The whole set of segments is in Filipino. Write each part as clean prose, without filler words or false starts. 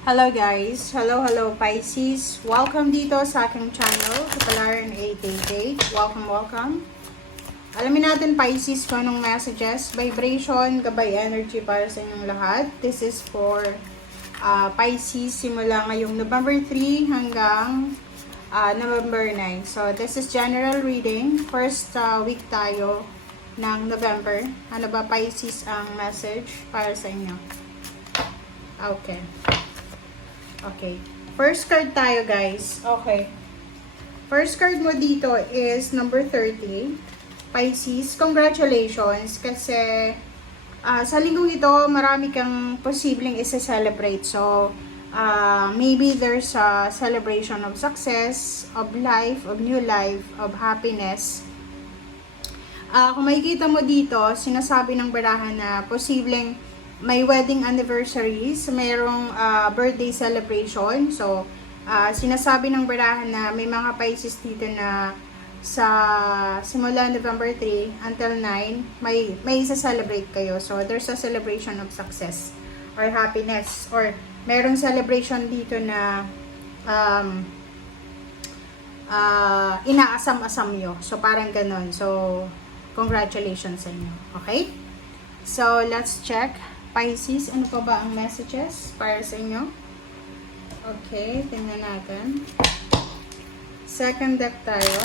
Hello guys! Hello Pisces! Welcome dito sa aking channel, Kapalaran 888. Welcome! Alamin natin Pisces kung anong messages, vibration, gabay energy para sa inyong lahat. This is for Pisces simula ngayong November 3 hanggang November 9. So this is general reading. First week tayo ng November. Ano ba Pisces ang message para sa inyo? Okay. First card tayo, guys. Okay. First card mo dito is number 30. Pisces, congratulations. Kasi sa linggong ito, marami kang posibleng isa-celebrate. So, maybe there's a celebration of success, of life, of new life, of happiness. Kung makikita mo dito, sinasabi ng barahan na posibleng may wedding anniversaries, mayroong birthday celebration. So, sinasabi ng barahan na may mga Pisces dito na sa simula November 3 until 9, may isa-celebrate kayo. So, there's a celebration of success or happiness. Or, mayroong celebration dito na inaasam-asam nyo. So, parang ganun. So, congratulations sa inyo. Okay? So, let's check. Pisces, ano pa ba ang messages para sa inyo? Okay, tingnan natin. Second deck tayo.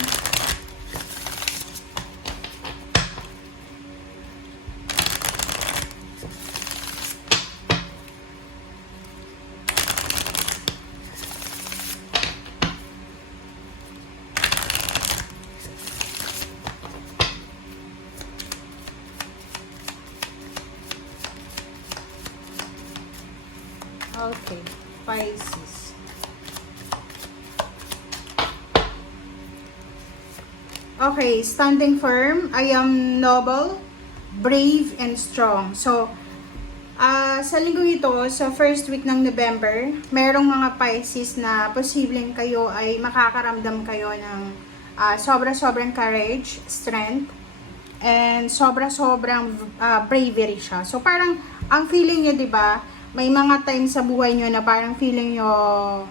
Okay, Pisces. Okay, standing firm. I am noble, brave, and strong. So, sa linggong ito, sa first week ng November, merong mga Pisces na posibleng kayo ay makakaramdam kayo ng sobra-sobrang courage, strength, and sobra-sobrang bravery siya. So, parang, ang feeling niya, di ba, may mga times sa buhay nyo na parang feeling nyo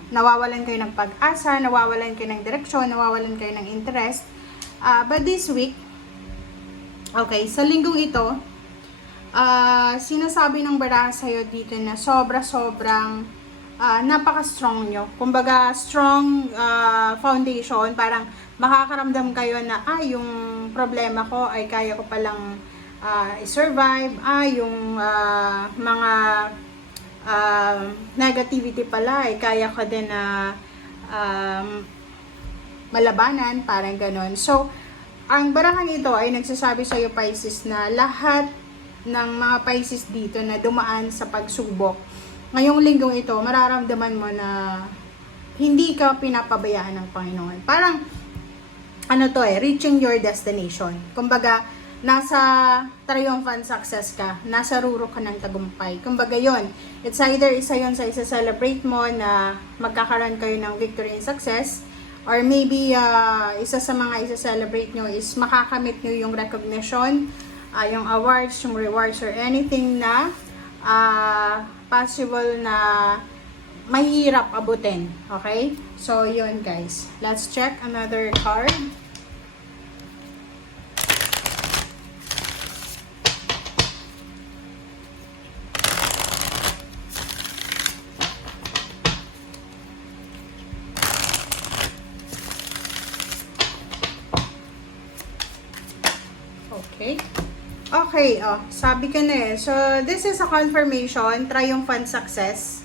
nawawalan kayo ng pag-asa, nawawalan kayo ng direksyon, nawawalan kayo ng interest. But this week, okay, sa linggong ito, sinasabi ng baraha sa'yo dito na sobra-sobrang napaka-strong nyo. Kumbaga, strong foundation, parang makakaramdam kayo na, yung problema ko ay kaya ko palang i-survive, yung mga negativity pala ay kaya ko din na malabanan, parang ganon. So, ang barahan ito ay nagsasabi sa iyo Pisces na lahat ng mga Pisces dito na dumaan sa pagsubok, ngayong linggong ito, mararamdaman mo na hindi ka pinapabayaan ng Panginoon. Parang, reaching your destination. Kumbaga, nasa triumphant success ka, nasa ruro ka ng tagumpay. Kumbaga yon, it's either isa yon sa isa-celebrate mo na magkakaroon kayo ng victory and success, or maybe isa sa mga isa-celebrate nyo is makakamit nyo yung recognition, yung awards, yung rewards, or anything na possible na mahirap abutin. Okay? So, yun guys. Let's check another card. Okay, sabi ka na So, this is a confirmation, triumphant success.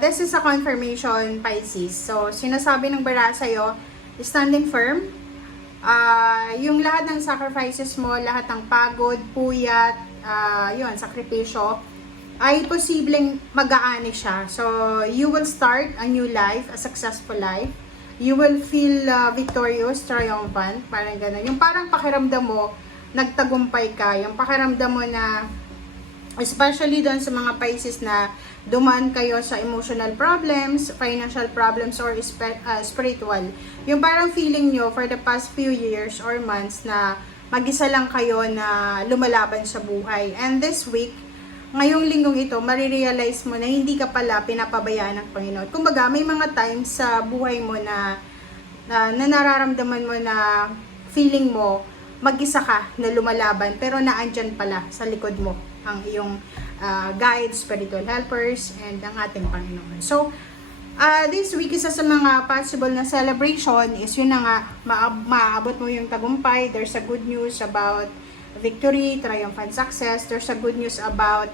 This is a confirmation, Pisces. So, sinasabi ng baraha sa'yo, standing firm. Yung lahat ng sacrifices mo, lahat ng pagod, puyat, sakripisyo, ay posibleng mag-aani siya. So, you will start a new life, a successful life. You will feel victorious, triumphant, parang gano'n. Yung parang pakiramdam mo, nagtagumpay ka, yung pakiramdam mo na, especially doon sa mga Pisces na dumaan kayo sa emotional problems, financial problems, or spiritual. Yung parang feeling nyo for the past few years or months na mag-isa lang kayo na lumalaban sa buhay. And this week, ngayong linggong ito, marirealize mo na hindi ka pala pinapabayaan ng Panginoon. Kumbaga, may mga times sa buhay mo na nararamdaman mo na feeling mo, mag-isa ka na lumalaban, pero naandyan pala sa likod mo ang iyong guides, spiritual helpers, and ang ating Panginoon. So, this week, isa sa mga possible na celebration is yun na nga, maaabot mo yung tagumpay. There's a good news about victory, triumphant success. There's a good news about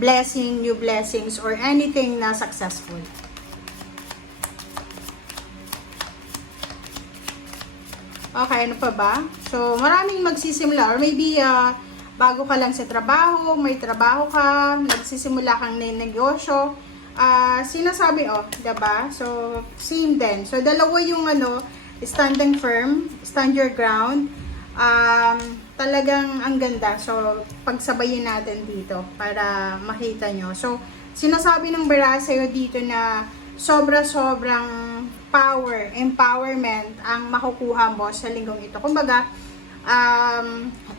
blessing, new blessings, or anything na successful. Okay, ano pa ba? So, maraming magsisimula, or maybe bago ka lang sa trabaho, may trabaho ka, nagsisimula kang negosyo, sinasabi, diba? So, same din. So, dalawa yung standing firm, stand your ground. Talagang ang ganda. So, pagsabayin natin dito para makita nyo. So, sinasabi ng bara sa'yo dito na sobra-sobrang power, empowerment ang makukuha mo sa linggong ito. Kumbaga,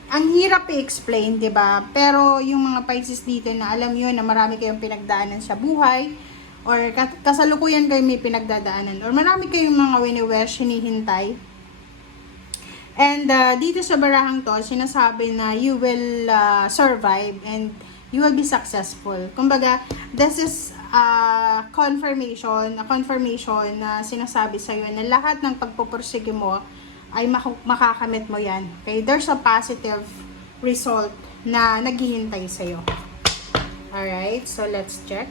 ang hirap i-explain, diba? Pero yung mga Pisces dito na alam nyo na marami kayong pinagdaanan sa buhay, or kasalukuyan kayo may pinagdadaanan, or marami kayong mga wini-wish, hinihintay. And dito sa barahang to, sinasabi na you will survive and you will be successful. Kumbaga, this is a confirmation na sinasabi sa'yo na lahat ng pagpupursige mo ay makakamit mo yan. Okay? There's a positive result na naghihintay sa'yo. Alright, so let's check.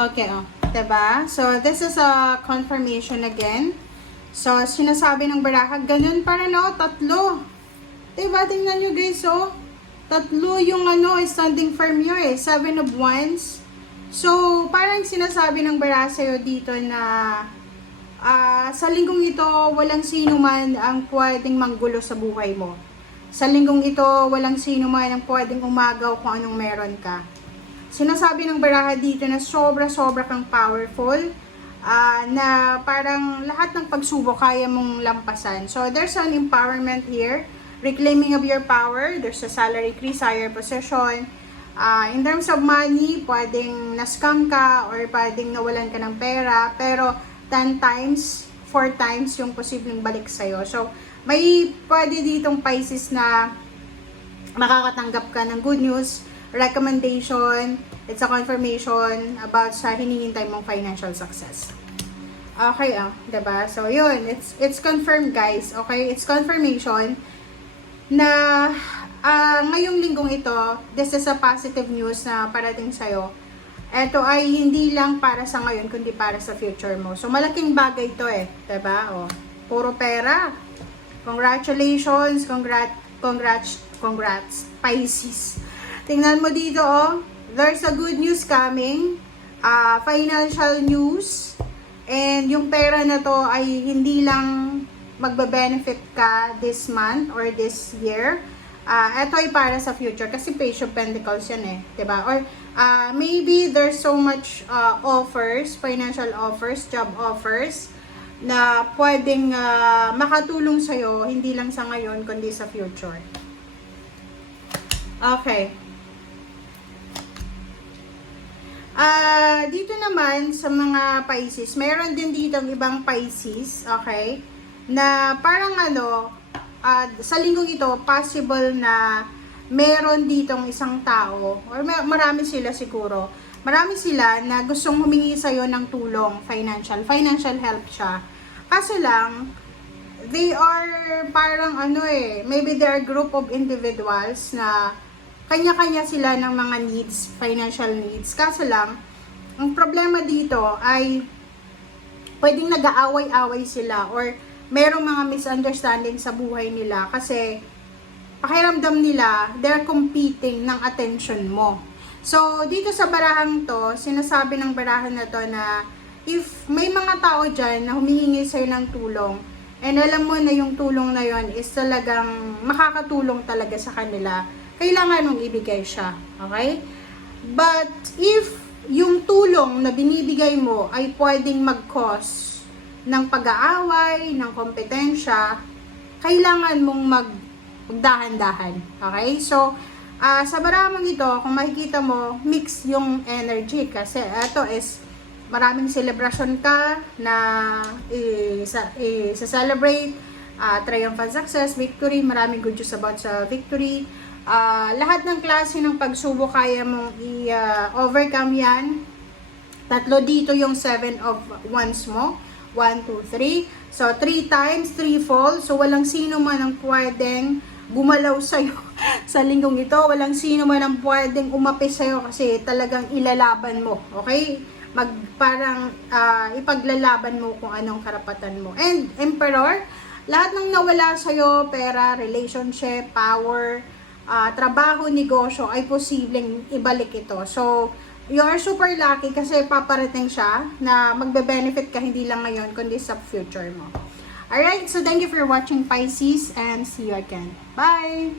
Okay, diba? So, this is a confirmation again. So, sinasabi ng baraha, ganun para tatlo. Diba? Tingnan nyo guys, tatlo yung standing firm nyo Seven of Wands. So, parang sinasabi ng baraha sa'yo dito na sa linggong ito, walang sino man ang pwedeng manggulo sa buhay mo. Sa linggong ito, walang sino man ang pwedeng umagaw kung anong meron ka. Sinasabi ng baraha dito na sobra-sobra kang powerful, na parang lahat ng pagsubok kaya mong lampasan. So, there's an empowerment here, reclaiming of your power, there's a salary increase, higher position. In terms of money, pwedeng na-scam ka or pwedeng nawalan ka ng pera, pero 10 times, 4 times yung posibleng balik sa'yo. So, may pwede ditong Pisces na makakatanggap ka ng good news, recommendation, it's a confirmation about sa hinihintay mong financial success. Okay, diba? So, yun, it's confirmed, guys. Okay, it's confirmation na ngayong linggong ito, this is a positive news na parating sa'yo. Ito ay hindi lang para sa ngayon, kundi para sa future mo. So, malaking bagay ito diba? Puro pera. Congratulations, congrats, Pisces. Tingnan mo dito, there's a good news coming, financial news, and yung pera na to ay hindi lang magbe-benefit ka this month or this year. Ito ay para sa future kasi Page of Pentacles yan diba? Or maybe there's so much offers, financial offers, job offers, na pwedeng makatulong sa'yo, hindi lang sa ngayon, kundi sa future. Okay. Dito naman sa mga Pisces, meron din dito ang ibang Pisces, okay, na parang sa linggong ito, possible na meron ditong isang tao, or marami sila siguro, marami sila na gustong humingi sa'yo ng tulong, financial help siya. Kaso lang, they are parang maybe they are group of individuals na kanya-kanya sila ng mga needs, financial needs. Kaso lang, ang problema dito ay pwedeng nag-aaway-away sila or merong mga misunderstanding sa buhay nila kasi pakiramdam nila, they're competing ng attention mo. So, dito sa barahang to, sinasabi ng barahan na to na if may mga tao dyan na humihingi sa'yo ng tulong, and alam mo na yung tulong na yon is talagang makakatulong talaga sa kanila, kailangan mong ibigay siya. Okay? But if yung tulong na binibigay mo ay pwedeng mag-cause ng pag-aaway, ng kompetensya, kailangan mong magdahan-dahan. Okay? So, sa baramang ito, kung makikita mo, mix yung energy kasi ito is maraming celebration ka na i-celebrate, triumphant success, victory, maraming good news about sa victory. Lahat ng klase ng pagsubok kaya mong i-overcome yan. Tatlo dito yung 7 of wands mo. 1, 2, 3. So, 3 times, 3 falls. So, walang sino man ang pwedeng gumalaw sa'yo sa linggong ito. Walang sino man ang pwedeng umapi sa'yo kasi talagang ilalaban mo. Okay? Parang ipaglalaban mo kung anong karapatan mo. And, Emperor, lahat ng nawala sa'yo, pera, relationship, power, trabaho, negosyo, ay posibleng ibalik ito. So, you are super lucky kasi paparating siya na magbe-benefit ka hindi lang ngayon kundi sa future mo. Alright, so thank you for watching Pisces and see you again. Bye!